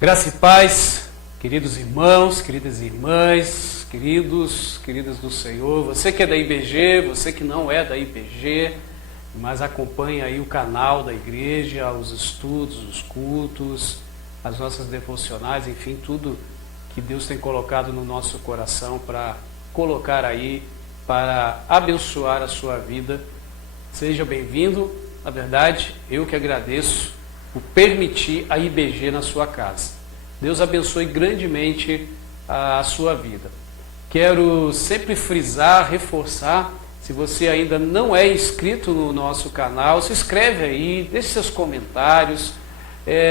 Graça e paz, queridos irmãos, queridas irmãs, queridas do Senhor, você que é da IBG, você que não é da IBG, mas acompanha aí o canal da igreja, os estudos, os cultos, as nossas devocionais, enfim, tudo que Deus tem colocado no nosso coração para colocar aí, para abençoar a sua vida. Seja bem-vindo, na verdade, eu que agradeço por permitir a IBG na sua casa. Deus abençoe grandemente a sua vida. Quero sempre frisar, reforçar, se você ainda não é inscrito no nosso canal, se inscreve aí, deixe seus comentários,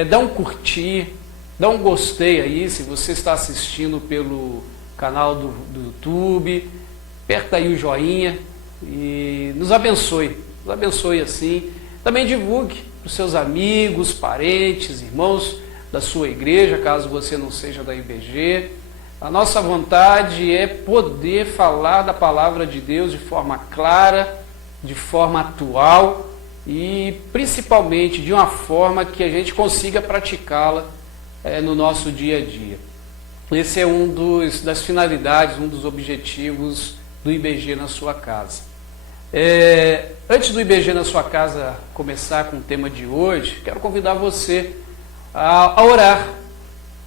dá um curtir, dá um gostei aí, se você está assistindo pelo canal do YouTube, aperta aí o joinha e nos abençoe assim. Também divulgue para os seus amigos, parentes, irmãos da sua igreja, caso você não seja da IBG. A nossa vontade é poder falar da palavra de Deus de forma clara, de forma atual e principalmente de uma forma que a gente consiga praticá-la no nosso dia a dia. Esse é das finalidades, um dos objetivos do IBG na sua casa. Antes do IBG na sua casa começar com o tema de hoje, quero convidar você a orar,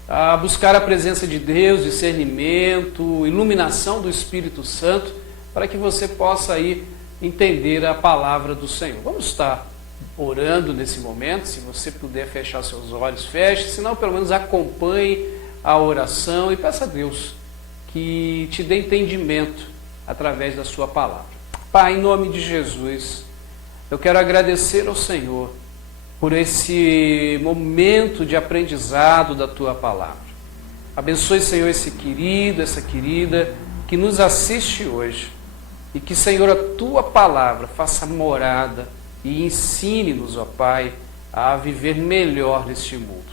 a buscar a presença de Deus, discernimento, iluminação do Espírito Santo, para que você possa aí entender a palavra do Senhor. Vamos estar orando nesse momento, se você puder fechar seus olhos, feche, se não, pelo menos acompanhe a oração e peça a Deus que te dê entendimento através da sua palavra. Pai, em nome de Jesus, eu quero agradecer ao Senhor por esse momento de aprendizado da Tua palavra. Abençoe, Senhor, esse querido, essa querida que nos assiste hoje e que, Senhor, a Tua palavra faça morada e ensine-nos, ó Pai, a viver melhor neste mundo.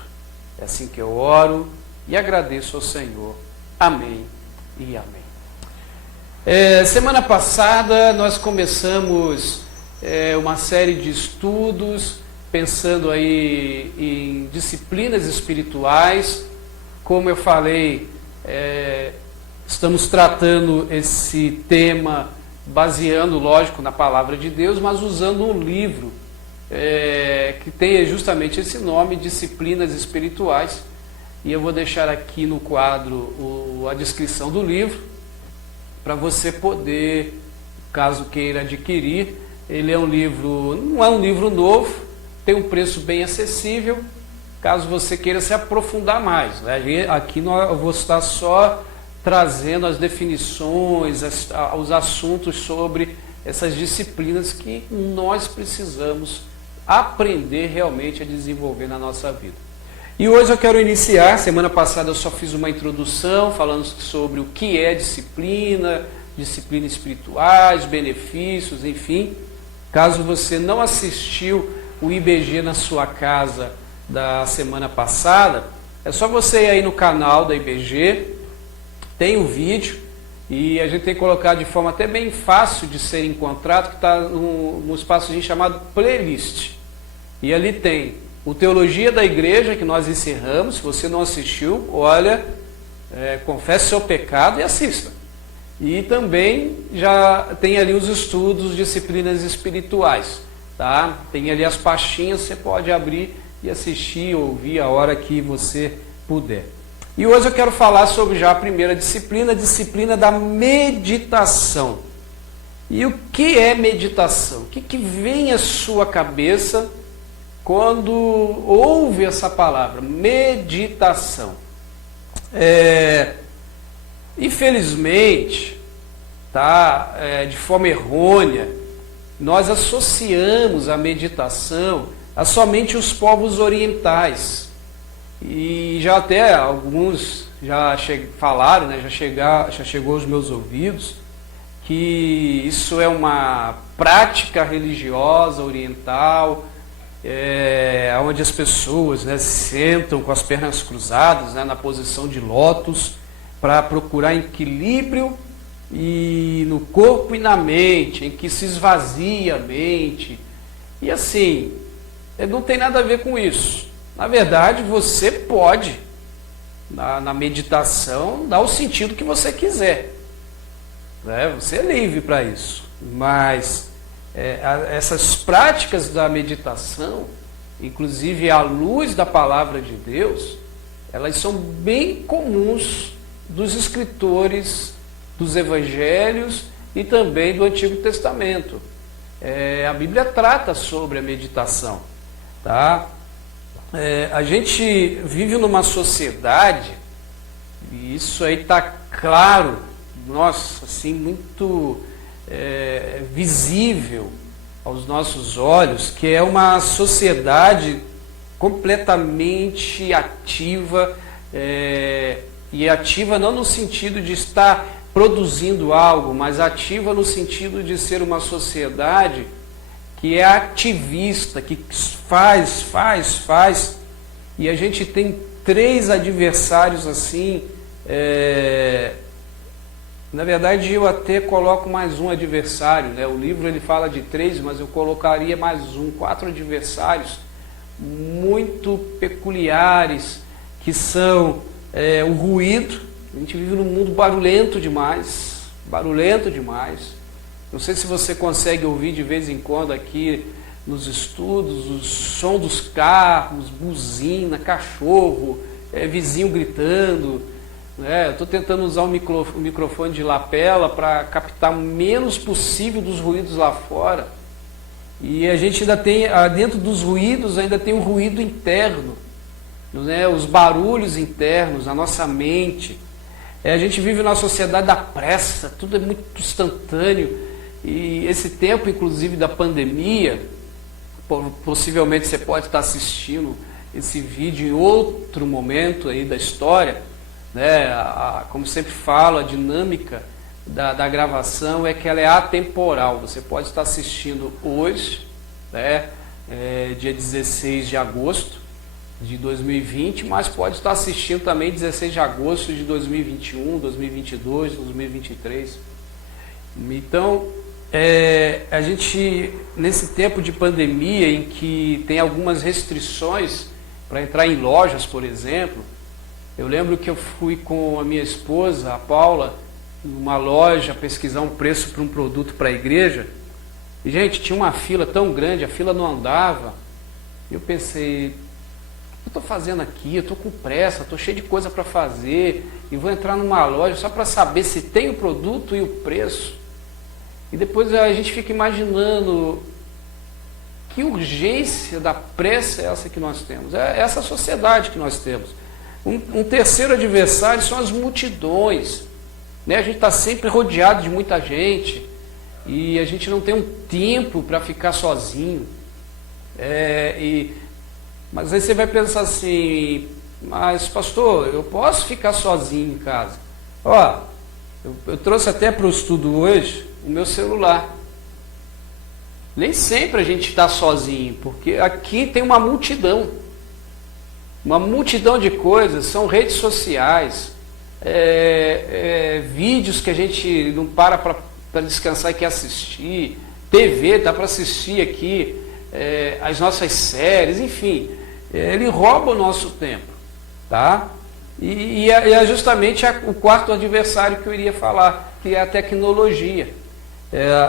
É assim que eu oro e agradeço ao Senhor. Amém e amém. Semana passada nós começamos uma série de estudos pensando aí em disciplinas espirituais. Como eu falei, estamos tratando esse tema baseando, lógico, na palavra de Deus, mas usando um livro que tem justamente esse nome, Disciplinas Espirituais. E eu vou deixar aqui no quadro a descrição do livro, para você poder, caso queira adquirir. Ele é um livro, não é um livro novo, tem um preço bem acessível, caso você queira se aprofundar mais, né? Aqui eu vou estar só trazendo as definições, os assuntos sobre essas disciplinas que nós precisamos aprender realmente a desenvolver na nossa vida. E hoje eu quero iniciar. Semana passada eu só fiz uma introdução falando sobre o que é disciplinas espirituais, benefícios, enfim. Caso você não assistiu o IBG na sua casa da semana passada, é só você ir aí no canal da IBG, tem o vídeo e a gente tem colocado de forma até bem fácil de ser encontrado, que está no espaço chamado playlist. E ali tem o Teologia da Igreja, que nós encerramos. Se você não assistiu, olha, confesse seu pecado e assista. E também já tem ali os estudos, disciplinas espirituais, tá? Tem ali as pastinhas, você pode abrir e assistir, ouvir a hora que você puder. E hoje eu quero falar sobre já a primeira disciplina, a disciplina da meditação. E o que é meditação? O que vem à sua cabeça quando ouve essa palavra, meditação? Infelizmente, de forma errônea, nós associamos a meditação a somente os povos orientais. E já até alguns falaram, né, já chegou aos meus ouvidos, que isso é uma prática religiosa oriental, onde as pessoas, né, sentam com as pernas cruzadas, né, na posição de lótus, para procurar equilíbrio no corpo e na mente, em que se esvazia a mente. E assim, não tem nada a ver com isso. Na verdade, você pode na meditação, dá o sentido que você quiser. Né? Você é livre para isso. Mas essas práticas da meditação, inclusive à luz da palavra de Deus, elas são bem comuns dos escritores dos evangelhos e também do Antigo Testamento. A Bíblia trata sobre a meditação. Tá? A gente vive numa sociedade, e isso aí está claro, nossa, assim, muito visível aos nossos olhos, que é uma sociedade completamente ativa, e ativa não no sentido de estar produzindo algo, mas ativa no sentido de ser uma sociedade que é ativista, que faz, e a gente tem 3 adversários assim, na verdade eu até coloco mais um adversário, né? O livro ele fala de 3, mas eu colocaria mais 4 adversários muito peculiares, que são o ruído. A gente vive num mundo barulhento demais. Não sei se você consegue ouvir de vez em quando aqui nos estudos o som dos carros, buzina, cachorro, vizinho gritando. Eu estou tentando usar o microfone de lapela para captar o menos possível dos ruídos lá fora. E a gente ainda tem, dentro dos ruídos, ainda tem o ruído interno, né? Os barulhos internos, a nossa mente. A gente vive numa sociedade da pressa, tudo é muito instantâneo. E esse tempo, inclusive, da pandemia, possivelmente você pode estar assistindo esse vídeo em outro momento aí da história, né? Como sempre falo, a dinâmica da gravação é que ela é atemporal. Você pode estar assistindo hoje, né? Dia 16 de agosto de 2020, mas pode estar assistindo também 16 de agosto de 2021, 2022, 2023. Então, a gente, nesse tempo de pandemia, em que tem algumas restrições para entrar em lojas, por exemplo, eu lembro que eu fui com a minha esposa, a Paula, numa loja pesquisar um preço para um produto para a igreja, e gente, tinha uma fila tão grande, a fila não andava. Eu pensei, o que eu estou fazendo aqui? Eu estou com pressa, estou cheio de coisa para fazer, e vou entrar numa loja só para saber se tem o produto e o preço. E depois a gente fica imaginando que urgência da pressa é essa que nós temos, é essa sociedade que nós temos. Um terceiro adversário são as multidões, né? A gente está sempre rodeado de muita gente e a gente não tem um tempo para ficar sozinho. Mas aí você vai pensar assim, mas pastor, eu posso ficar sozinho em casa? Eu trouxe até para o estudo hoje o meu celular. Nem sempre a gente está sozinho, porque aqui tem uma multidão de coisas, são redes sociais, vídeos que a gente não para descansar e quer assistir, TV, dá para assistir aqui, as nossas séries, enfim, ele rouba o nosso tempo, tá? E é justamente o quarto adversário que eu iria falar, que é a tecnologia.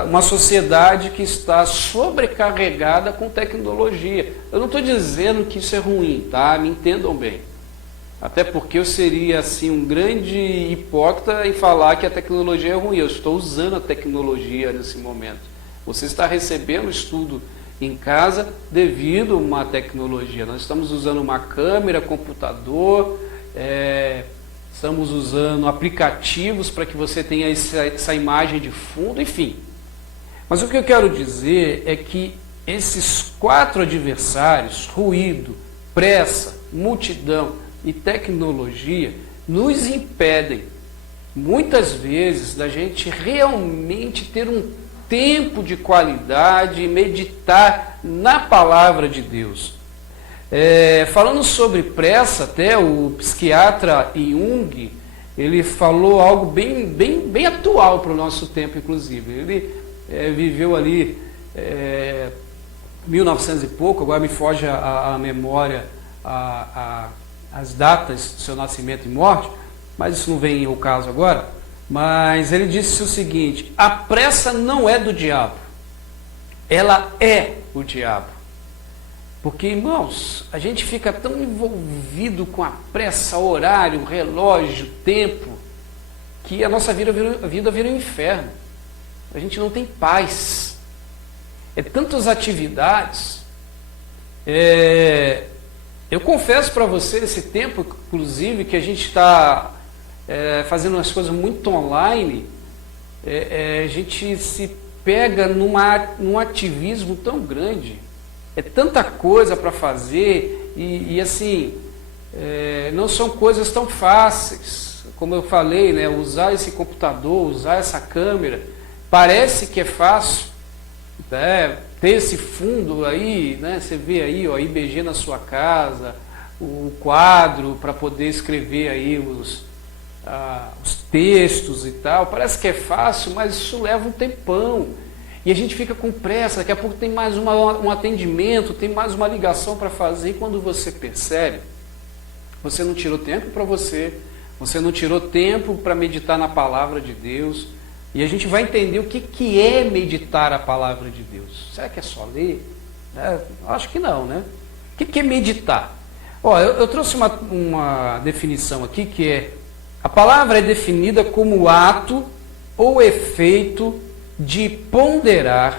Uma sociedade que está sobrecarregada com tecnologia. Eu não estou dizendo que isso é ruim, tá? Me entendam bem. Até porque eu seria assim um grande hipócrita em falar que a tecnologia é ruim. Eu estou usando a tecnologia nesse momento. Você está recebendo estudo em casa devido a uma tecnologia. Nós estamos usando uma câmera, computador, estamos usando aplicativos para que você tenha essa imagem de fundo, enfim. Mas o que eu quero dizer é que esses 4 adversários, ruído, pressa, multidão e tecnologia, nos impedem, muitas vezes, da gente realmente ter um tempo de qualidade e meditar na palavra de Deus. Falando sobre pressa, até o psiquiatra Jung, ele falou algo bem atual para o nosso tempo, inclusive. Ele viveu ali 1900 e pouco, agora me foge a memória, as datas do seu nascimento e morte, mas isso não vem ao caso agora. Mas ele disse o seguinte: a pressa não é do diabo, ela é o diabo. Porque, irmãos, a gente fica tão envolvido com a pressa, horário, relógio, tempo, que a nossa vida vira um inferno. A gente não tem paz. É tantas atividades. Eu confesso para você, esse tempo, inclusive, que a gente está fazendo as coisas muito online, a gente se pega num ativismo tão grande. É tanta coisa para fazer e assim, não são coisas tão fáceis. Como eu falei, né, usar esse computador, usar essa câmera, parece que é fácil, né, ter esse fundo aí, né, você vê aí, ó, IBG na sua casa, o quadro para poder escrever aí os textos e tal, parece que é fácil, mas isso leva um tempão. E a gente fica com pressa, daqui a pouco tem mais um atendimento, tem mais uma ligação para fazer, e quando você percebe, você não tirou tempo para você não tirou tempo para meditar na palavra de Deus, e a gente vai entender o que é meditar a palavra de Deus. Será que é só ler? Acho que não, né? O que é meditar? Ó, eu trouxe uma definição aqui, que é: a palavra é definida como ato ou efeito de ponderar,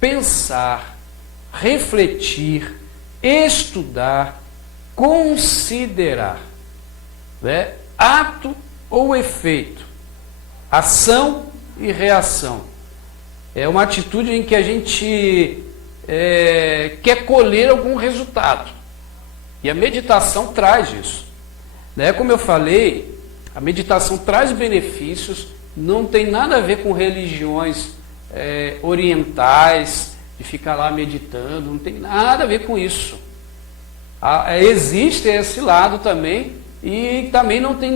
pensar, refletir, estudar, considerar. Né? Ato ou efeito, ação e reação. É uma atitude em que a gente quer colher algum resultado. E a meditação traz isso. Né? Como eu falei, a meditação traz benefícios. Não tem nada a ver com religiões orientais, de ficar lá meditando, não tem nada a ver com isso. Existe esse lado também, e também não tem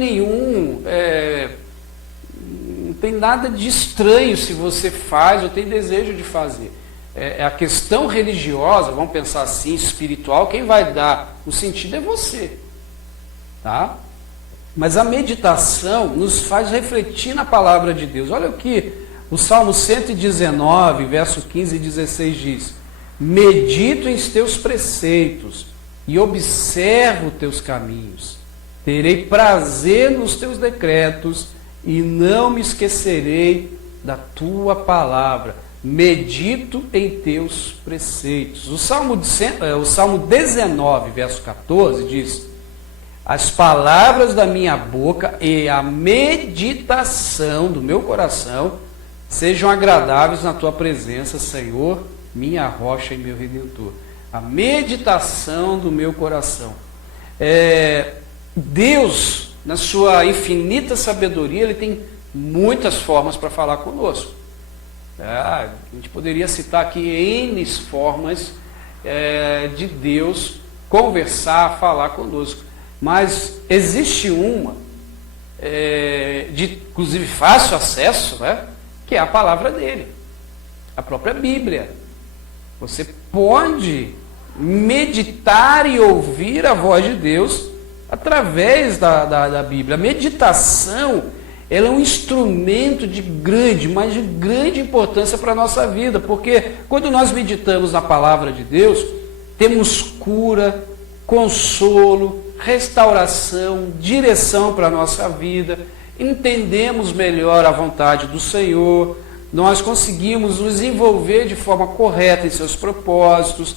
não tem nada de estranho se você faz ou tem desejo de fazer. A questão religiosa, vamos pensar assim, espiritual, quem vai dar o sentido é você. Tá? Mas a meditação nos faz refletir na palavra de Deus. Olha o que o Salmo 119, verso 15 e 16 diz: medito em teus preceitos e observo teus caminhos. Terei prazer nos teus decretos e não me esquecerei da tua palavra. Medito em teus preceitos. O Salmo 19, verso 14 diz: as palavras da minha boca e a meditação do meu coração sejam agradáveis na tua presença, Senhor, minha rocha e meu redentor. A meditação do meu coração. Deus, na sua infinita sabedoria, ele tem muitas formas para falar conosco. A gente poderia citar aqui N formas de Deus conversar, falar conosco. Mas existe uma, de inclusive fácil acesso, né, que é a palavra dele, a própria Bíblia. Você pode meditar e ouvir a voz de Deus através da Bíblia. A meditação, ela é um instrumento mas de grande importância para a nossa vida, porque quando nós meditamos na palavra de Deus, temos cura, consolo, restauração, direção para a nossa vida, entendemos melhor a vontade do Senhor, nós conseguimos nos envolver de forma correta em seus propósitos,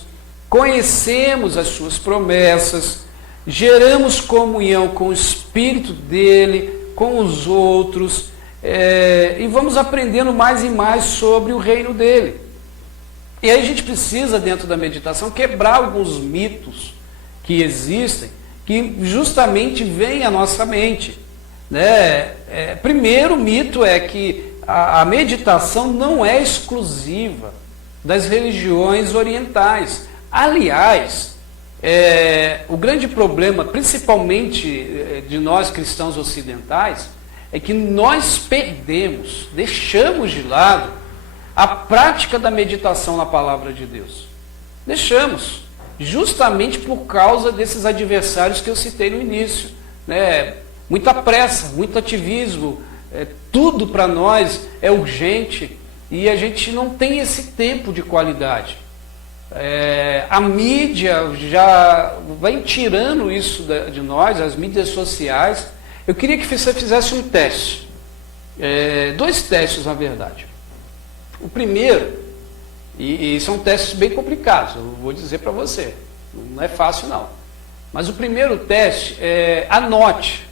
conhecemos as suas promessas, geramos comunhão com o Espírito dele, com os outros, e vamos aprendendo mais e mais sobre o reino dele. E aí a gente precisa, dentro da meditação, quebrar alguns mitos que existem, que justamente vêm à nossa mente. Né? Primeiro mito é que a meditação não é exclusiva das religiões orientais. Aliás, o grande problema, principalmente de nós cristãos ocidentais, é que nós deixamos de lado a prática da meditação na palavra de Deus. Deixamos. justamente por causa desses adversários que eu citei no início, né? Muita pressa, muito ativismo, tudo para nós é urgente e a gente não tem esse tempo de qualidade. A mídia já vai tirando isso de nós, as mídias sociais. Eu queria que você fizesse um teste, 2 testes na verdade. O primeiro, e são testes bem complicados, eu vou dizer para você, não é fácil não. Mas o primeiro teste é anote,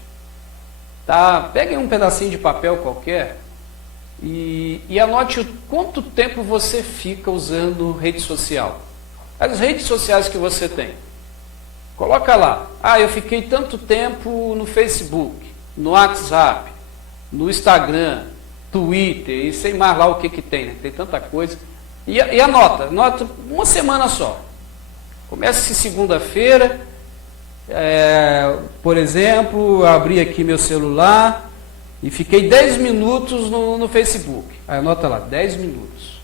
tá? Pegue um pedacinho de papel qualquer e anote quanto tempo você fica usando rede social. As redes sociais que você tem. Coloca lá, eu fiquei tanto tempo no Facebook, no WhatsApp, no Instagram, Twitter, e sei mais lá o que tem, né? Tem tanta coisa. E anota uma semana só. Comece segunda-feira, por exemplo, abri aqui meu celular e fiquei 10 minutos no Facebook. Aí anota lá, 10 minutos.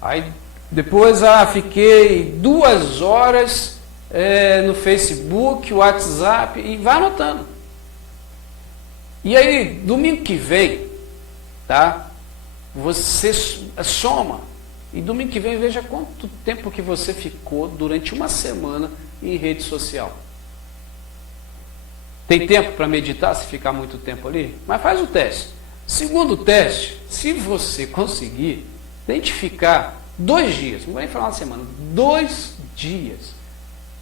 Aí depois fiquei 2 horas no Facebook, WhatsApp, e vai anotando. E aí, domingo que vem, tá? Você soma. E domingo que vem veja quanto tempo que você ficou durante uma semana em rede social. Tem tempo para meditar se ficar muito tempo ali? Mas faz o teste. Segundo teste, se você conseguir, tente ficar 2 dias, não vou nem falar uma semana, 2 dias,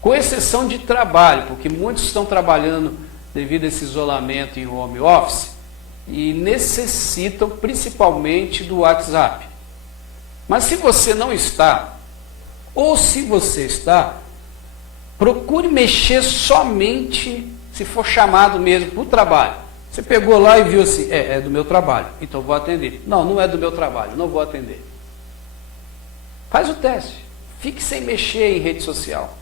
com exceção de trabalho, porque muitos estão trabalhando devido a esse isolamento em home office e necessitam principalmente do WhatsApp. Mas se você não está, ou se você está, procure mexer somente se for chamado mesmo para o trabalho. Você pegou lá e viu assim, é do meu trabalho, então vou atender. Não é do meu trabalho, não vou atender. Faz o teste. Fique sem mexer em rede social.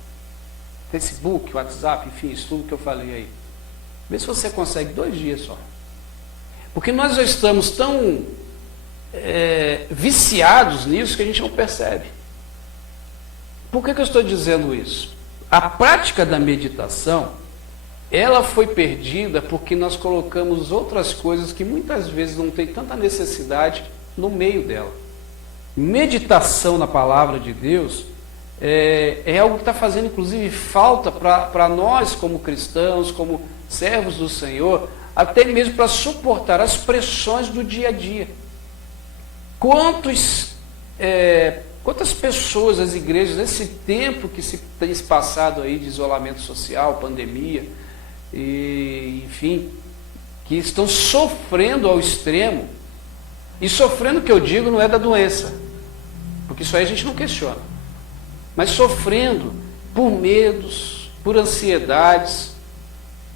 Facebook, WhatsApp, enfim, isso tudo que eu falei aí. Vê se você consegue 2 dias só. Porque nós já estamos tão viciados nisso que a gente não percebe. Por que eu estou dizendo isso? A prática da meditação, ela foi perdida porque nós colocamos outras coisas que muitas vezes não tem tanta necessidade no meio dela. Meditação na palavra de Deus é algo que está fazendo inclusive falta para nós como cristãos, como servos do Senhor, até mesmo para suportar as pressões do dia a dia. Quantas pessoas, as igrejas, nesse tempo que se tem passado aí de isolamento social, pandemia, enfim, que estão sofrendo ao extremo, e sofrendo, que eu digo, não é da doença, porque isso aí a gente não questiona, mas sofrendo por medos, por ansiedades,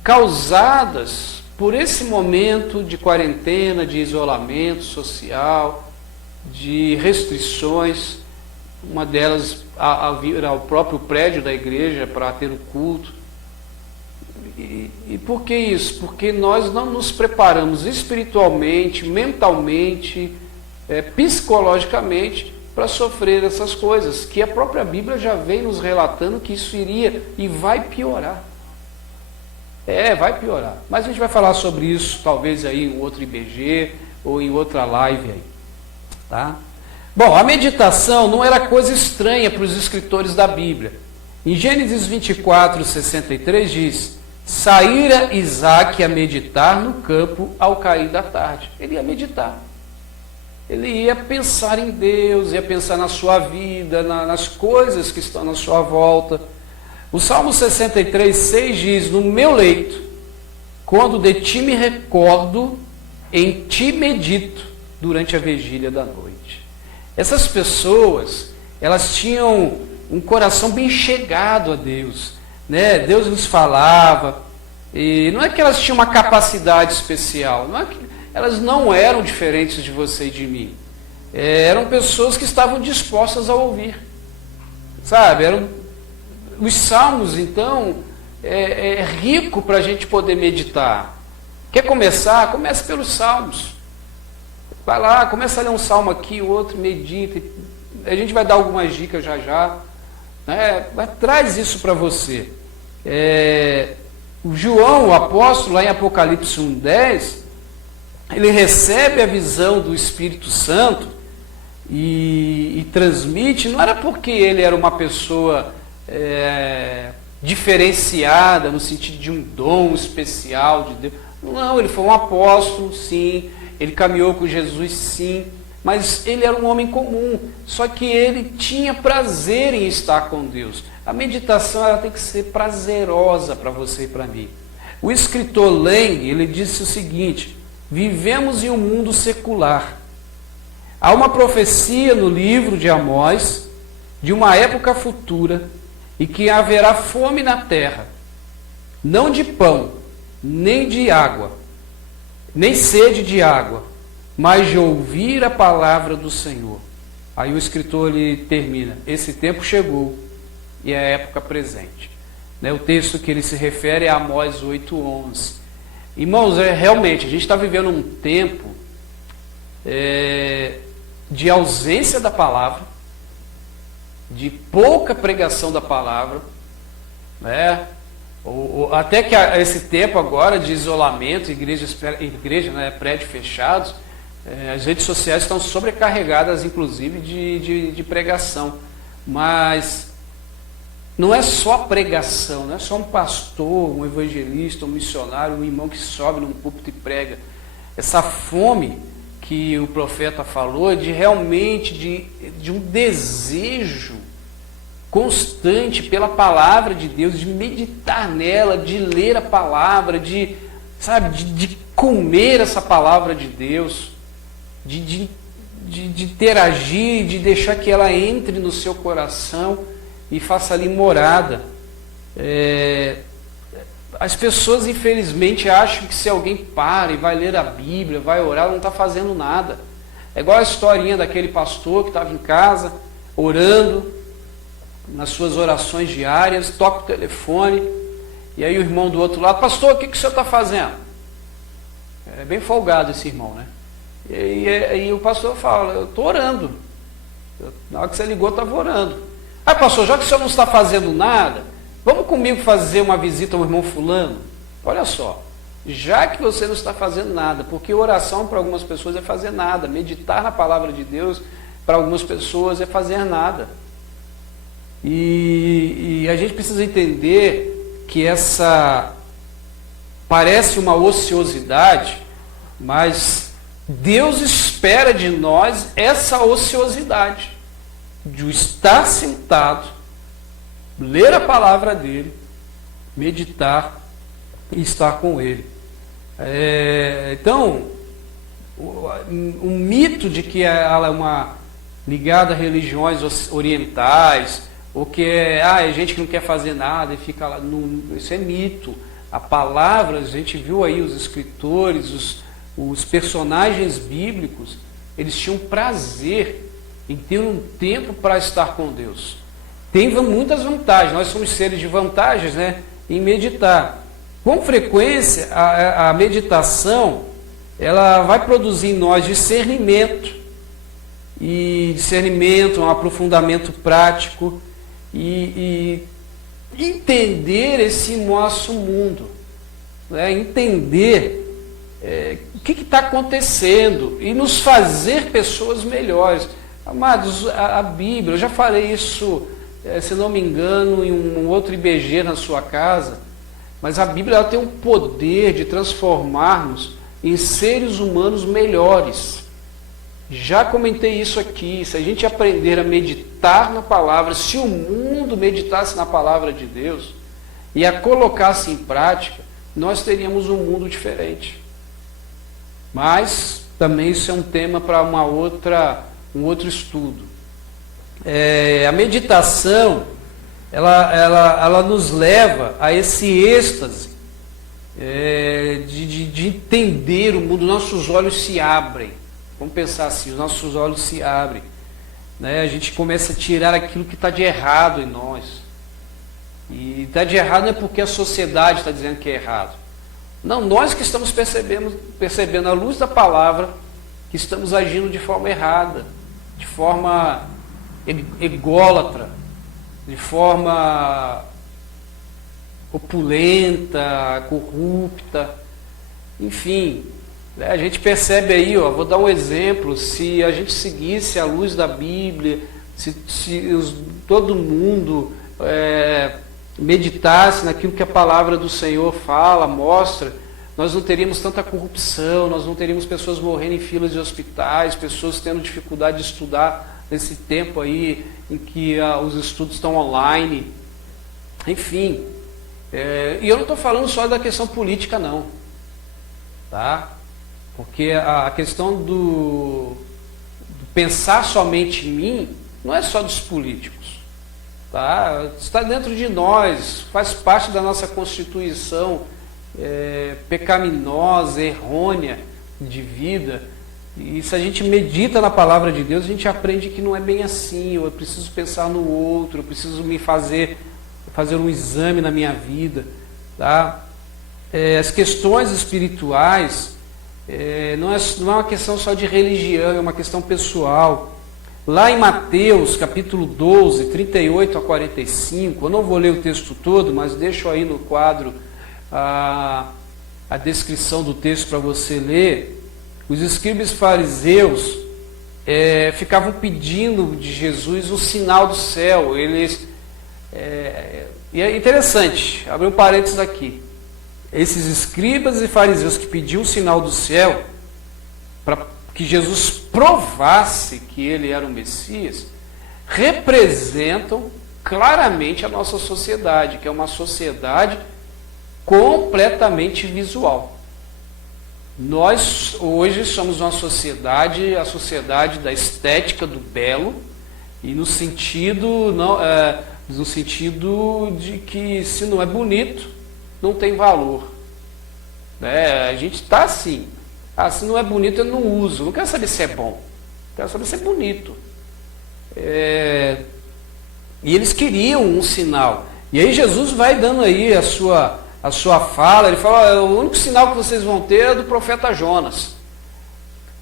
causadas por esse momento de quarentena, de isolamento social, de restrições, uma delas a vir ao próprio prédio da igreja para ter o culto. E por que isso? Porque nós não nos preparamos espiritualmente, mentalmente, psicologicamente para sofrer essas coisas, que a própria Bíblia já vem nos relatando que isso iria e vai piorar. Vai piorar. Mas a gente vai falar sobre isso talvez aí em outro IBG ou em outra live aí. Tá? Bom, a meditação não era coisa estranha para os escritores da Bíblia. Em Gênesis 24, 63 diz: saíra Isaque a meditar no campo ao cair da tarde. Ele ia meditar. Ele ia pensar em Deus, ia pensar na sua vida, nas coisas que estão na sua volta. O Salmo 63, 6 diz: no meu leito, quando de ti me recordo, em ti medito durante a vigília da noite. Essas pessoas, elas tinham um coração bem chegado a Deus, né? Deus lhes falava, e não é que elas tinham uma capacidade especial, não é que elas não eram diferentes de você e de mim, eram pessoas que estavam dispostas a ouvir, sabe? Os salmos, então, é rico para a gente poder meditar. Quer começar? Comece pelos salmos. Vai lá, começa a ler um salmo aqui, o outro, medita. A gente vai dar algumas dicas já. Traz isso para você. O João, o apóstolo, lá em Apocalipse 1:10, ele recebe a visão do Espírito Santo e transmite. Não era porque ele era uma pessoa diferenciada, no sentido de um dom especial de Deus. Não, ele foi um apóstolo, sim. Ele caminhou com Jesus, sim. Mas ele era um homem comum. Só que ele tinha prazer em estar com Deus. A meditação, ela tem que ser prazerosa para você e para mim. O escritor Lang, ele disse o seguinte: vivemos em um mundo secular. Há uma profecia no livro de Amós de uma época futura e que haverá fome na terra, não de pão, nem de água, nem sede de água, mas de ouvir a palavra do Senhor. Aí o escritor ele termina: esse tempo chegou e é a época presente. O texto que ele se refere é Amós 8:11. Irmãos, realmente, a gente está vivendo um tempo de ausência da palavra, de pouca pregação da palavra, até que esse tempo agora de isolamento, igreja, prédios fechados, as redes sociais estão sobrecarregadas, inclusive, de pregação. Mas não é só pregação, não é só um pastor, um evangelista, um missionário, um irmão que sobe num púlpito e prega. Essa fome que o profeta falou, de realmente de um desejo constante pela palavra de Deus, de meditar nela, de ler a palavra, de comer essa palavra de Deus, de interagir, de deixar que ela entre no seu coração e faça ali morada. As pessoas, infelizmente, acham que se alguém para e vai ler a Bíblia, vai orar, não está fazendo nada. É igual a historinha daquele pastor que estava em casa, orando, nas suas orações diárias, toca o telefone, e aí o irmão do outro lado: pastor, o que o senhor está fazendo? É bem folgado esse irmão, né? E o pastor fala: eu estou orando. Na hora que você ligou, eu estava orando. Pastor, já que o senhor não está fazendo nada, vamos comigo fazer uma visita ao irmão fulano? Olha só, já que você não está fazendo nada, porque oração para algumas pessoas é fazer nada, meditar na palavra de Deus para algumas pessoas é fazer nada. E a gente precisa entender que essa parece uma ociosidade, mas Deus espera de nós essa ociosidade, de estar sentado, ler a palavra dele, meditar e estar com ele. Então, o mito de que ela é uma ligada a religiões orientais, ou que é gente que não quer fazer nada e fica lá, isso é mito. A palavra, a gente viu aí os escritores, os personagens bíblicos, eles tinham prazer em ter um tempo para estar com Deus. Tem muitas vantagens, nós somos seres de vantagens, em meditar. Com frequência, a meditação, ela vai produzir em nós discernimento, um aprofundamento prático, e entender esse nosso mundo, entender o que está acontecendo e nos fazer pessoas melhores. Amados, a Bíblia, eu já falei isso, se não me engano, em um outro IBG na sua casa, mas a Bíblia ela tem um poder de transformar-nos em seres humanos melhores. Já comentei isso aqui, se a gente aprender a meditar na palavra, se o mundo meditasse na palavra de Deus e a colocasse em prática, nós teríamos um mundo diferente. Mas também isso é um tema para um outro estudo. A meditação, ela nos leva a esse êxtase de entender o mundo. Nossos olhos se abrem. Vamos pensar assim, os nossos olhos se abrem. A gente começa a tirar aquilo que está de errado em nós. E está de errado não é porque a sociedade está dizendo que é errado. Não, nós que estamos percebendo à luz da palavra que estamos agindo de forma errada, de forma ególatra, de forma opulenta, corrupta, enfim. A gente percebe aí, vou dar um exemplo, se a gente seguisse a luz da Bíblia, se todo mundo meditasse naquilo que a palavra do Senhor fala, mostra, nós não teríamos tanta corrupção, nós não teríamos pessoas morrendo em filas de hospitais, pessoas tendo dificuldade de estudar nesse tempo aí em que os estudos estão online, enfim. E eu não estou falando só da questão política não, tá? Porque a questão do pensar somente em mim não é só dos políticos, tá? Está dentro de nós, faz parte da nossa constituição pecaminosa, errônea de vida. E se a gente medita na palavra de Deus, a gente aprende que não é bem assim. Eu preciso pensar no outro, eu preciso me fazer um exame na minha vida, tá? As questões espirituais não é uma questão só de religião, é uma questão pessoal. Lá em Mateus, capítulo 12, 38 a 45, eu não vou ler o texto todo, mas deixo aí no quadro a descrição do texto para você ler. Os escribas fariseus ficavam pedindo de Jesus o sinal do céu. E é interessante, abre um parênteses aqui. Esses escribas e fariseus que pediam o sinal do céu para que Jesus provasse que ele era o Messias, representam claramente a nossa sociedade, que é uma sociedade completamente visual. Nós hoje somos uma sociedade, a sociedade da estética, do belo, e no sentido de que se não é bonito, não tem valor. A gente está assim. Se não é bonito, eu não uso. Não quero saber se é bom. Quero saber se é bonito. E eles queriam um sinal. E aí Jesus vai dando aí a sua fala. Ele fala, o único sinal que vocês vão ter é do profeta Jonas,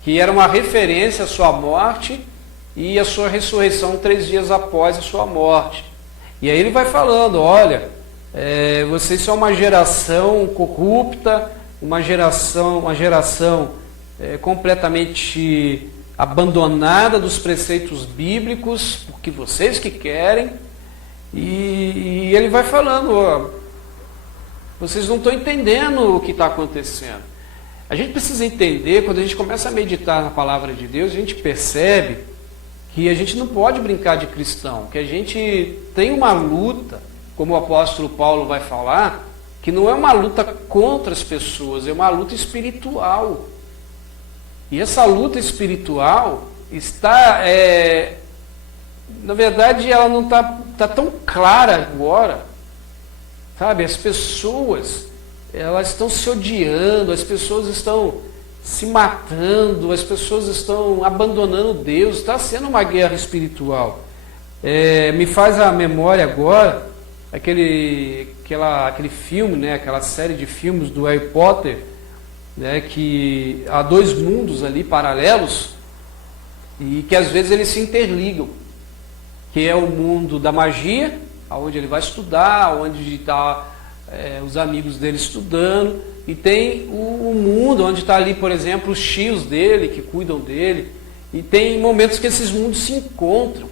que era uma referência à sua morte e à sua ressurreição 3 dias após a sua morte. E aí ele vai falando, olha, vocês são uma geração corrupta, uma geração completamente abandonada dos preceitos bíblicos, porque vocês que querem. E ele vai falando, vocês não estão entendendo o que está acontecendo. A gente precisa entender, quando a gente começa a meditar na palavra de Deus, a gente percebe que a gente não pode brincar de cristão, que a gente tem uma luta, como o apóstolo Paulo vai falar, que não é uma luta contra as pessoas, é uma luta espiritual. E essa luta espiritual está, na verdade, ela não está tão clara agora, sabe? As pessoas, elas estão se odiando, as pessoas estão se matando, as pessoas estão abandonando Deus, está sendo uma guerra espiritual. Me faz a memória agora aquele filme, né, aquela série de filmes do Harry Potter, né, que há 2 mundos ali paralelos e que às vezes eles se interligam, que é o mundo da magia, onde ele vai estudar, onde está os amigos dele estudando, e tem o mundo onde está ali, por exemplo, os tios dele que cuidam dele, e tem momentos que esses mundos se encontram.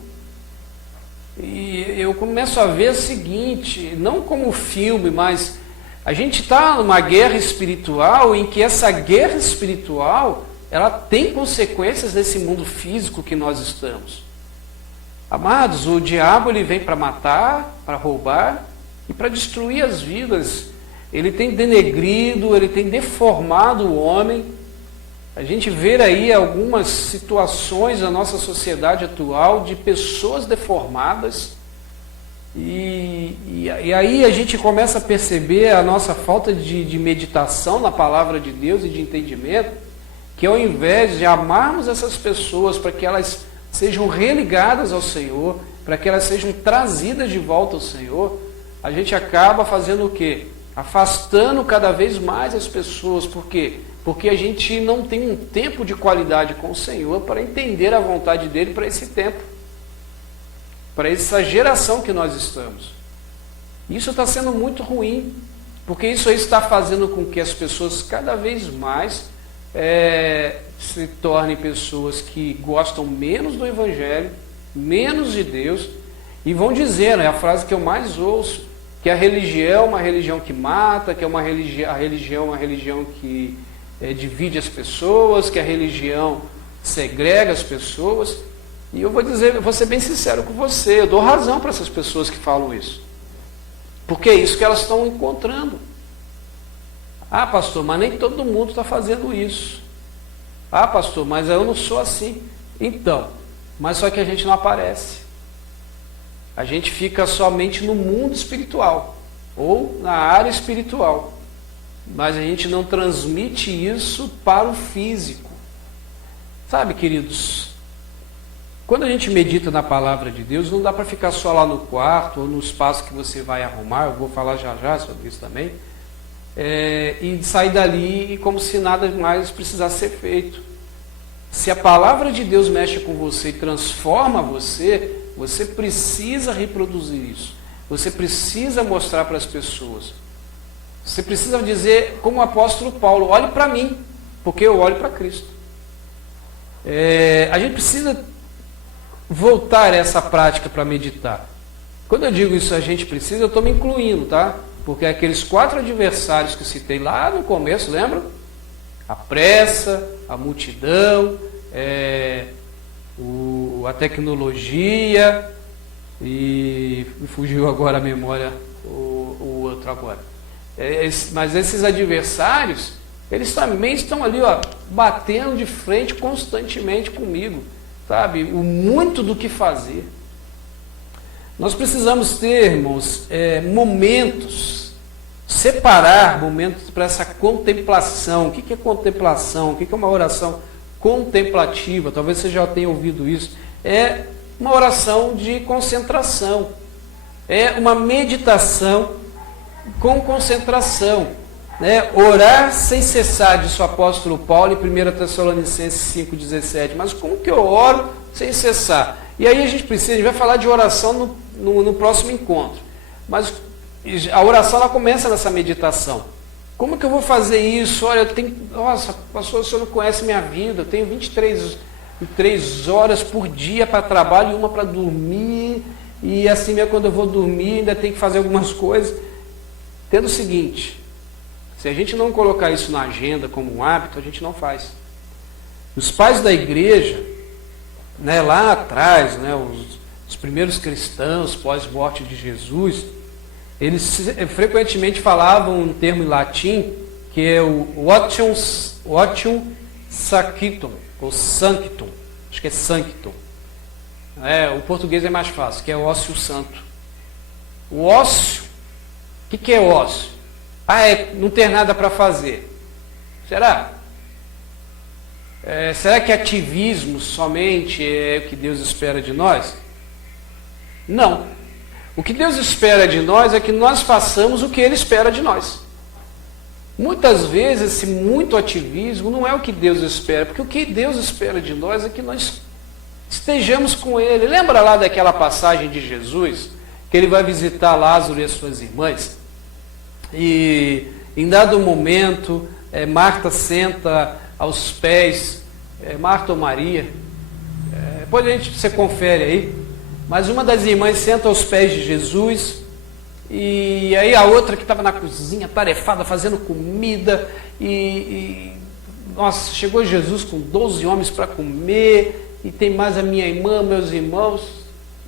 E eu começo a ver o seguinte, não como filme, mas a gente está numa guerra espiritual em que essa guerra espiritual, ela tem consequências nesse mundo físico que nós estamos. Amados, o diabo ele vem para matar, para roubar e para destruir as vidas. Ele tem denegrido, ele tem deformado o homem. A gente vê aí algumas situações na nossa sociedade atual de pessoas deformadas. E aí a gente começa a perceber a nossa falta de meditação na palavra de Deus e de entendimento, que ao invés de amarmos essas pessoas para que elas sejam religadas ao Senhor, para que elas sejam trazidas de volta ao Senhor, a gente acaba fazendo o quê? Afastando cada vez mais as pessoas. Por quê? Porque a gente não tem um tempo de qualidade com o Senhor para entender a vontade dele para esse tempo. para essa geração que nós estamos. Isso está sendo muito ruim, porque isso aí está fazendo com que as pessoas cada vez mais se tornem pessoas que gostam menos do Evangelho, menos de Deus, e vão dizer, é a frase que eu mais ouço, que a religião é uma religião que mata, que a religião é uma religião que divide as pessoas, que a religião segrega as pessoas. E eu vou ser bem sincero com você, eu dou razão para essas pessoas que falam isso. Porque é isso que elas estão encontrando. Ah, pastor, mas nem todo mundo está fazendo isso. Ah, pastor, mas eu não sou assim. Então, mas só que a gente não aparece. A gente fica somente no mundo espiritual, ou na área espiritual. Mas a gente não transmite isso para o físico. Sabe, queridos, quando a gente medita na palavra de Deus, não dá para ficar só lá no quarto, ou no espaço que você vai arrumar, eu vou falar já já sobre isso também, e sair dali como se nada mais precisasse ser feito. Se a palavra de Deus mexe com você e transforma você, você precisa reproduzir isso. Você precisa mostrar para as pessoas. Você precisa dizer, como o apóstolo Paulo, olhe para mim, porque eu olho para Cristo. A gente precisa voltar a essa prática para meditar. Quando eu digo isso, a gente precisa, eu estou me incluindo, tá? Porque aqueles 4 adversários que eu citei lá no começo, lembra? A pressa, a multidão, a tecnologia, e me fugiu agora a memória o outro agora. Mas esses adversários, eles também estão ali, ó, batendo de frente constantemente comigo, sabe? O muito do que fazer. Nós precisamos ter, irmãos, momentos, separar momentos para essa contemplação. O que é contemplação? O que é uma oração contemplativa? Talvez você já tenha ouvido isso. É uma oração de concentração. É uma meditação com concentração. Orar sem cessar, disse o apóstolo Paulo em 1 Tessalonicenses 5,17. Mas como que eu oro sem cessar? E aí a gente vai falar de oração no próximo encontro. Mas a oração ela começa nessa meditação. Como que eu vou fazer isso? Olha, nossa, pastor, o senhor não conhece minha vida, eu tenho 23 horas por dia para trabalho e uma para dormir, e assim mesmo quando eu vou dormir ainda tenho que fazer algumas coisas. Entenda o seguinte, se a gente não colocar isso na agenda como um hábito, a gente não faz. Os pais da igreja, lá atrás, os primeiros cristãos pós-morte de Jesus, eles frequentemente falavam um termo em latim, que é o otium sanctum, ou sanctum, acho que é sanctum. O português é mais fácil, que é o ócio santo. O ócio, o que é ócio? Não ter nada para fazer. Será? Será que ativismo somente é o que Deus espera de nós? Não. O que Deus espera de nós é que nós façamos o que Ele espera de nós. Muitas vezes, esse muito ativismo não é o que Deus espera, porque o que Deus espera de nós é que nós estejamos com Ele. Lembra lá daquela passagem de Jesus, que Ele vai visitar Lázaro e as suas irmãs? E em dado momento, Marta senta aos pés, Marta ou Maria, depois você confere aí, mas uma das irmãs senta aos pés de Jesus, e aí a outra que estava na cozinha, tarefada, fazendo comida, nossa, chegou Jesus com 12 homens para comer, e tem mais a minha irmã, meus irmãos,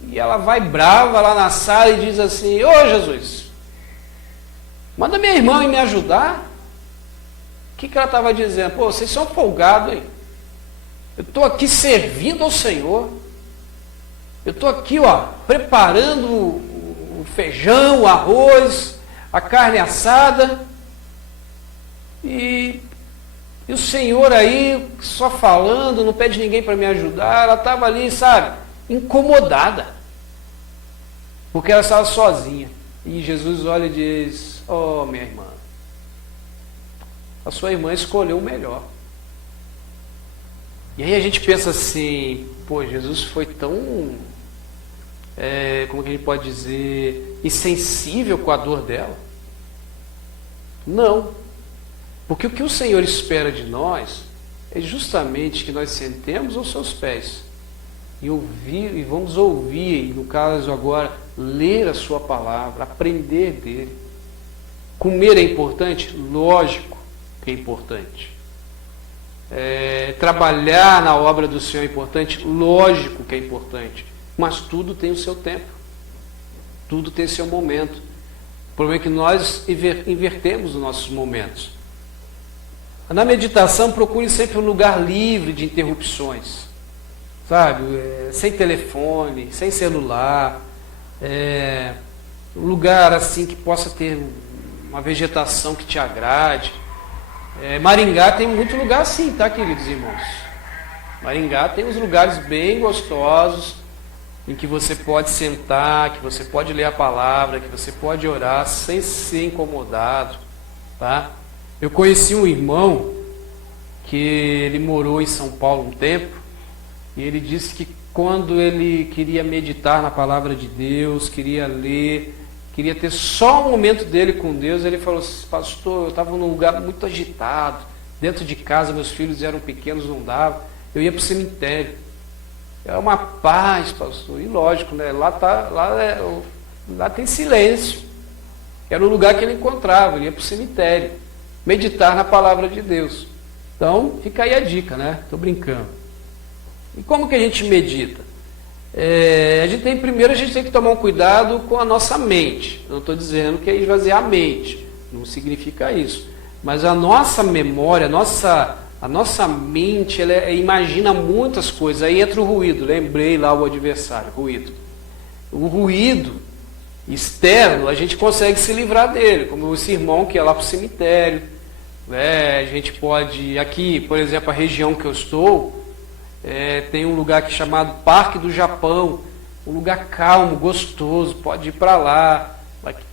e ela vai brava lá na sala e diz assim, ô Jesus, manda minha irmã ir me ajudar. O que ela estava dizendo? Pô, vocês são folgados, hein? Eu estou aqui servindo ao Senhor. Eu estou aqui, preparando o feijão, o arroz, a carne assada. E o Senhor aí, só falando, não pede ninguém para me ajudar. Ela estava ali, sabe, incomodada. Porque ela estava sozinha. E Jesus olha e diz, oh, minha irmã, a sua irmã escolheu o melhor. E aí a gente pensa assim, pô, Jesus foi tão como que a gente pode dizer, insensível com a dor dela? Não. Porque o que o Senhor espera de nós é justamente que nós sentemos aos seus pés e vamos ouvir, no caso agora, ler a sua palavra, aprender dele. Comer é importante? Lógico que é importante. Trabalhar na obra do Senhor é importante? Lógico que é importante. Mas tudo tem o seu tempo. Tudo tem o seu momento. O problema é que nós invertemos os nossos momentos. Na meditação, procure sempre um lugar livre de interrupções. Sabe? Sem telefone, sem celular. Um lugar assim que possa ter uma vegetação que te agrade. Maringá tem muito lugar assim, tá, queridos irmãos? Maringá tem uns lugares bem gostosos, em que você pode sentar, que você pode ler a palavra, que você pode orar sem ser incomodado, tá? Eu conheci um irmão que ele morou em São Paulo um tempo, e ele disse que quando ele queria meditar na palavra de Deus, queria ler, queria ter só um momento dele com Deus, ele falou assim: pastor, eu estava num lugar muito agitado, dentro de casa, meus filhos eram pequenos, não dava, eu ia para o cemitério. É uma paz, pastor, e lógico, né? Lá tem silêncio. Era o lugar que ele encontrava, ele ia para o cemitério, meditar na palavra de Deus. Então, fica aí a dica, né? Estou brincando. E como que a gente medita? Primeiro a gente tem que tomar um cuidado com a nossa mente. Não estou dizendo que é esvaziar a mente, não significa isso. Mas a nossa memória, a nossa mente, ela imagina muitas coisas. Aí entra o ruído, lembrei lá o adversário, ruído. O ruído externo, a gente consegue se livrar dele, como esse irmão que ia lá para o cemitério. A gente pode, aqui, por exemplo, a região que eu estou, tem um lugar aqui chamado Parque do Japão, um lugar calmo, gostoso, pode ir para lá.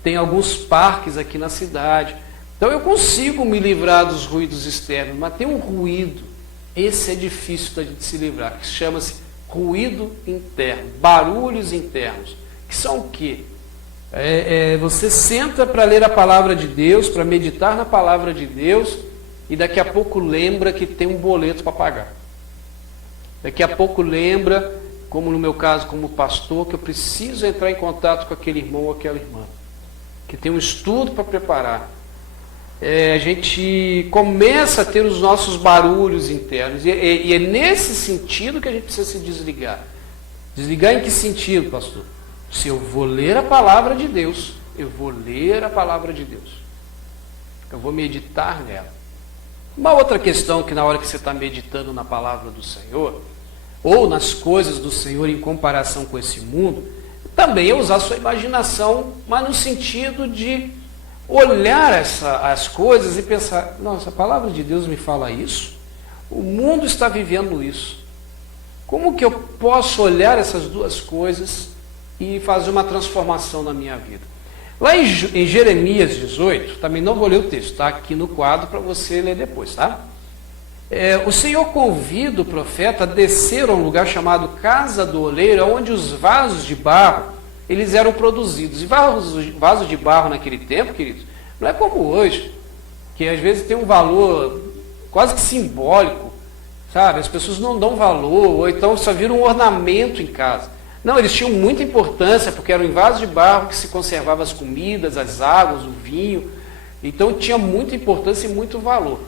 Tem alguns parques aqui na cidade. Então eu consigo me livrar dos ruídos externos, mas tem um ruído, esse é difícil da gente se livrar, que chama-se ruído interno, barulhos internos, que são o quê? Você senta para ler a palavra de Deus, para meditar na palavra de Deus, e daqui a pouco lembra que tem um boleto para pagar. Daqui a pouco lembra, como no meu caso, como pastor, que eu preciso entrar em contato com aquele irmão ou aquela irmã, que tem um estudo para preparar. A gente começa a ter os nossos barulhos internos, e é nesse sentido que a gente precisa se desligar. Desligar em que sentido, pastor? Se eu vou ler a palavra de Deus, eu vou ler a palavra de Deus, eu vou meditar nela. Uma outra questão que na hora que você está meditando na palavra do Senhor, ou nas coisas do Senhor em comparação com esse mundo, também é usar a sua imaginação, mas no sentido de olhar as coisas e pensar: nossa, a palavra de Deus me fala isso, o mundo está vivendo isso, como que eu posso olhar essas duas coisas e fazer uma transformação na minha vida? Lá em Jeremias 18, também não vou ler o texto, está aqui no quadro para você ler depois, tá? O Senhor convida o profeta a descer a um lugar chamado Casa do Oleiro, onde os vasos de barro, eles eram produzidos. E vaso de barro naquele tempo, queridos, não é como hoje, que às vezes tem um valor quase que simbólico, sabe? As pessoas não dão valor, ou então só viram um ornamento em casa. Não, eles tinham muita importância, porque eram em vasos de barro que se conservavam as comidas, as águas, o vinho. Então tinha muita importância e muito valor.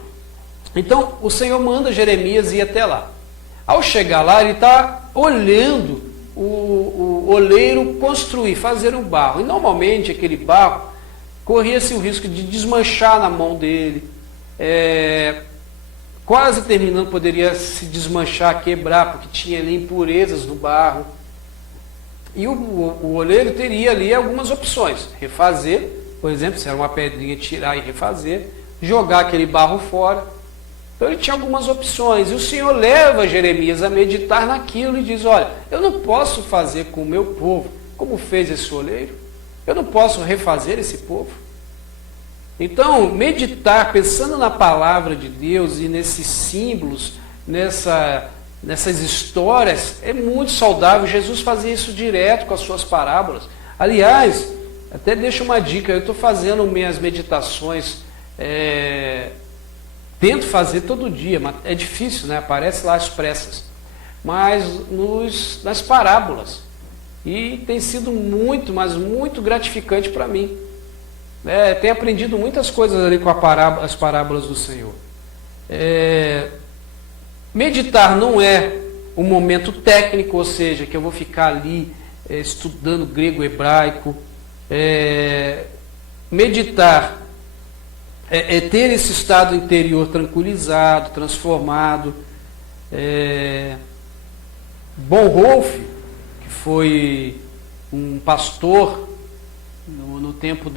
Então o Senhor manda Jeremias ir até lá. Ao chegar lá, ele está olhando o oleiro construir, fazer um barro. E normalmente aquele barro corria-se o risco de desmanchar na mão dele. Quase terminando, poderia se desmanchar, quebrar, porque tinha ali impurezas no barro. E o oleiro teria ali algumas opções: refazer, por exemplo, se era uma pedrinha, tirar e refazer, jogar aquele barro fora. Então ele tinha algumas opções, e o Senhor leva Jeremias a meditar naquilo e diz: olha, eu não posso fazer com o meu povo como fez esse oleiro, eu não posso refazer esse povo. Então, meditar, pensando na palavra de Deus e nesses símbolos, nessas histórias, é muito saudável. Jesus fazia isso direto com as suas parábolas. Aliás, até deixo uma dica, eu estou fazendo minhas meditações, tento fazer todo dia, mas é difícil, né? Aparece lá as pressas, mas nas parábolas. E tem sido muito, mas muito gratificante para mim. Tenho aprendido muitas coisas ali com as parábolas do Senhor. Meditar não é um momento técnico, ou seja, que eu vou ficar ali estudando grego, hebraico. Meditar é ter esse estado interior tranquilizado, transformado. Bonhoeffer, que foi um pastor no tempo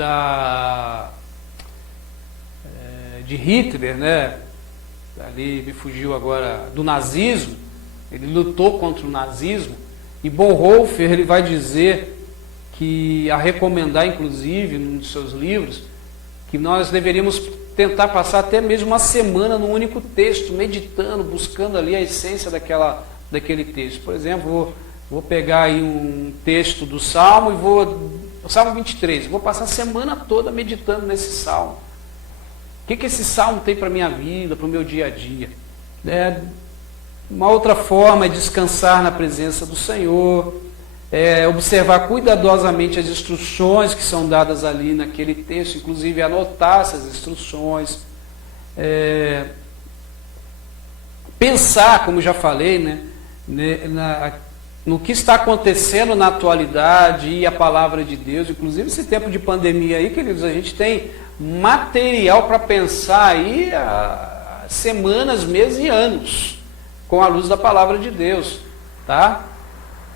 de Hitler, né? Ali me fugiu agora, do nazismo, ele lutou contra o nazismo, e Bonhoeffer ele vai dizer que, a recomendar inclusive num dos seus livros, que nós deveríamos tentar passar até mesmo uma semana num único texto, meditando, buscando ali a essência daquele texto. Por exemplo, vou pegar aí um texto do Salmo o Salmo 23, vou passar a semana toda meditando nesse Salmo. O que esse Salmo tem para a minha vida, para o meu dia a dia? Uma outra forma é descansar na presença do Senhor, observar cuidadosamente as instruções que são dadas ali naquele texto, inclusive anotar essas instruções, pensar, como já falei, né, no que está acontecendo na atualidade e a palavra de Deus. Inclusive esse tempo de pandemia aí, queridos, a gente tem material para pensar aí há semanas, meses e anos, com a luz da palavra de Deus, tá?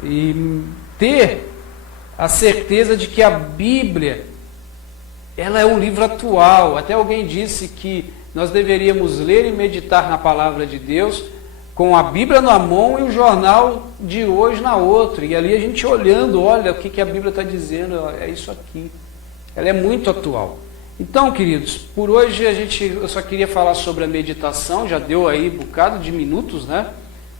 E ter a certeza de que a Bíblia, ela é um livro atual. Até alguém disse que nós deveríamos ler e meditar na palavra de Deus com a Bíblia na mão e o jornal de hoje na outra. E ali a gente olhando, olha o que a Bíblia está dizendo, é isso aqui. Ela é muito atual. Então, queridos, por hoje eu só queria falar sobre a meditação, já deu aí um bocado de minutos, né?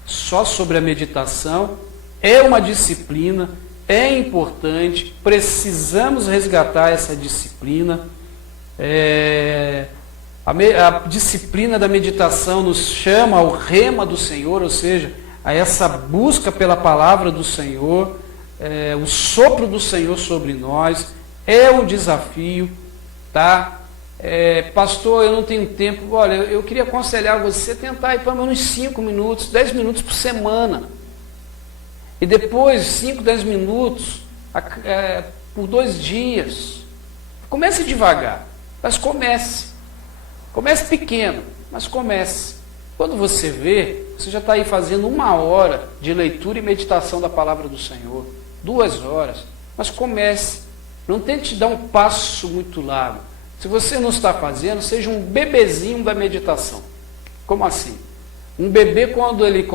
Só sobre a meditação. É uma disciplina, é importante, precisamos resgatar essa disciplina. A disciplina da meditação nos chama ao rema do Senhor, ou seja, a essa busca pela palavra do Senhor, o sopro do Senhor sobre nós, é um desafio, tá? Pastor, eu não tenho tempo. Olha, eu queria aconselhar você a tentar ir pelo menos 5 minutos, 10 minutos por semana. E depois 5, 10 minutos por 2 dias. Comece devagar, mas comece. Comece pequeno, mas comece. Quando você vê, você já está aí fazendo 1 hora de leitura e meditação da palavra do Senhor, 2 horas, mas comece. Não tente dar um passo muito largo. Se você não está fazendo, seja um bebezinho da meditação. Como assim? Um bebê, quando ele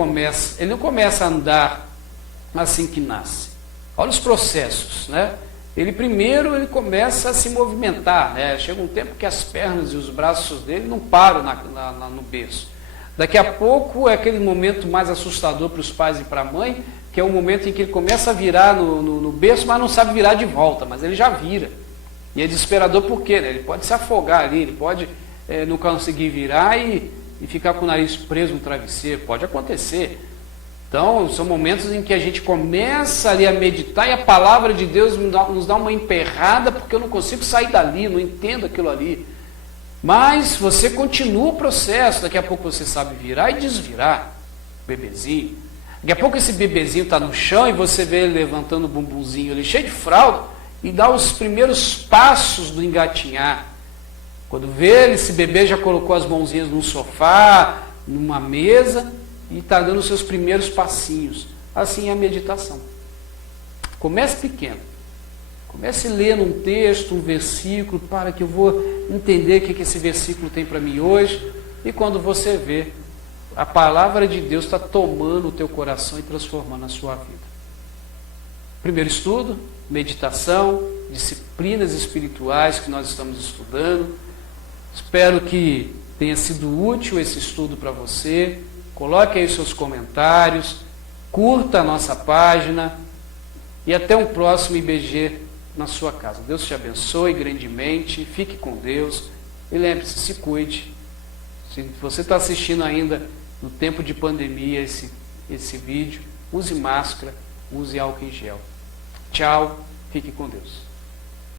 não começa a andar assim que nasce. Olha os processos, né? Primeiro ele começa a se movimentar, né? Chega um tempo que as pernas e os braços dele não param no berço. Daqui a pouco é aquele momento mais assustador para os pais e para a mãe, que é o momento em que ele começa a virar no berço, mas não sabe virar de volta, mas ele já vira. E é desesperador por quê? Né? Ele pode se afogar ali, ele pode não conseguir virar e ficar com o nariz preso no travesseiro, pode acontecer. Então, são momentos em que a gente começa ali a meditar e a palavra de Deus nos dá uma emperrada, porque eu não consigo sair dali, não entendo aquilo ali. Mas você continua o processo, daqui a pouco você sabe virar e desvirar, bebezinho. Daqui a pouco esse bebezinho está no chão e você vê ele levantando o bumbumzinho ali, cheio de fralda, e dá os primeiros passos do engatinhar. Quando vê, esse bebê já colocou as mãozinhas num sofá, numa mesa, e está dando os seus primeiros passinhos. Assim é a meditação. Comece pequeno. Comece lendo um texto, um versículo, para que eu vou entender o que esse versículo tem para mim hoje. E quando você vê, a palavra de Deus está tomando o teu coração e transformando a sua vida. Primeiro estudo, meditação, disciplinas espirituais que nós estamos estudando. Espero que tenha sido útil esse estudo para você. Coloque aí os seus comentários, curta a nossa página e até um próximo IBG na sua casa. Deus te abençoe grandemente, fique com Deus e lembre-se, se cuide. Se você está assistindo ainda no tempo de pandemia esse vídeo, use máscara, use álcool em gel. Tchau, fique com Deus.